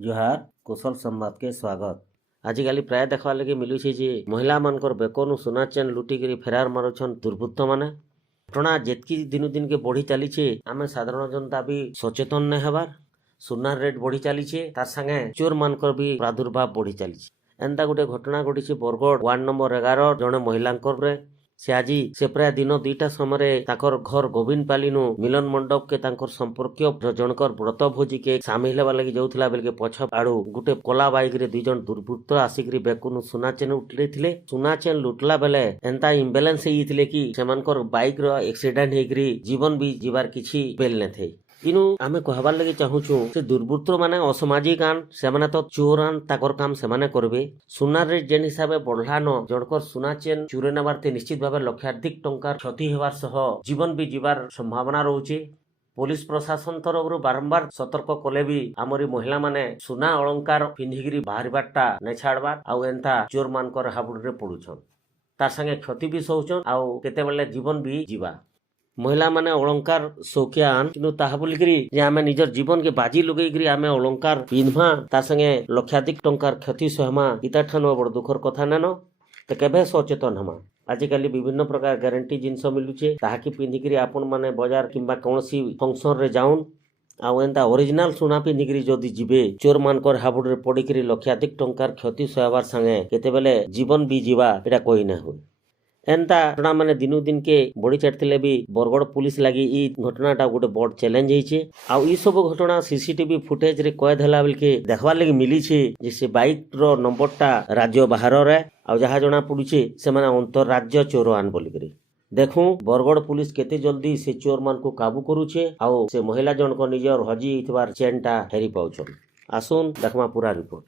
जोहार कुशल संवाद के स्वागत। आजिकाली प्राय देखा लगे मिलूचे जे महिला मानकर बेकनु सुना चेन लुटिकी फेरार मारुछन दुर्बृत्त माने। घटना जेतकी दिनु दिन के बढ़ी चलीचे आमे साधारण जनता भी सचेतन नहीं हबार। सुनार रेट बढ़ी चलीचे तार संगे चोर मानकर भी प्रादुर्भाव बढ़ी चलीचे। एंता गोटे घटना घटी बरगढ़ वार्ड नंबर 11 जड़े महिला से आज से प्राय दिन 2टा समय ताकर घर गोविंदपाली मिलन मंडप के तांकर संपर्क जनकर व्रत भोजी के सामिल होगा लगी जाऊला बेल के पछ आड़ू गोटे कला बाइक रे 2 जन दुर्बृत्त आसिक बेकुनु सुना चेन उठले सुना चेन लुटला बेले एंता इम्बालांस होइथिले कि सेमानकर बाइक रो एक्सीडेंट हेकरी जीवन भी जीवार किछि बेल न थे। इनु आमे कहबार लगी चाहूछु से दुर्बृत्त माने असामाजिक आन से तो चोरान ताकर काम से करबे। सुनार रेट जेन हिसाब से बढ़लान जनकर सुना चेन चुरे नबार निश्चित भाव लक्षाधिक टंकार क्षति होवार सह जीवन भी जीवार संभावना रोचे। पुलिस प्रशासन तरफ बारंबार सतर्क कले भी आमरी महिला माने सुना अलंकार पिंधिकी बाहरबारटा नहीं छाड़बार आउ एंता चोर मानकर हाबुड़े पड़ुछन तार संगे क्षति भी सहउछन आउ केतेबेले जीवन भी जीवा। महिला माने अलंकार शौकियान किंतु ताहा बोलिकरी जे आमे निजर जीवन के बाजी लगेकरी आमे अलंकार पिन्धमा ता संगे लक्षाधिक टंकार क्षति सहमा इता ठानो बड़ दुखर कथा नान तो केबे सचेतन हमा। आजिकाली विभिन्न प्रकार गारंटी जिनस मिलुचे ताहाकी पिंधिकरी आपण माने बाजार किंबा कोनोसी फंक्शन रे जाउन आउ एंता ओरिजिनल सुना पिंधिकरी जदि जिबे चोर मानकर हाबुड़े पड़िकरी लक्षाधिक टंकार क्षति सहबार संगे केतेबेले जीवन भी जीवा एटा कोई ना होय। एंता घटना माने दिनु दिन के बड़ी चढ़ते भी बरगढ़ पुलिस लगी ई घटनाटा गोटे बड़ चैलेंज होइछे। आउ ई सब घटना सीसीटीवी फुटेज रे कैद होला बेल के देखबार लगी मिली छे जे से बाइक रो नंबरटा राज्य बाहर रे आउ जहा जना पड़ुछे से माने अंतर राज्य चोर आन बोली करी देखूं बरगढ़ पुलिस केते जल्दी से चोर मान को काबू करूछे आउ से महिला जन को निजर हजी इतबार चेनटा फेरी पाउछन। आसुन देखमा पूरा रिपोर्ट।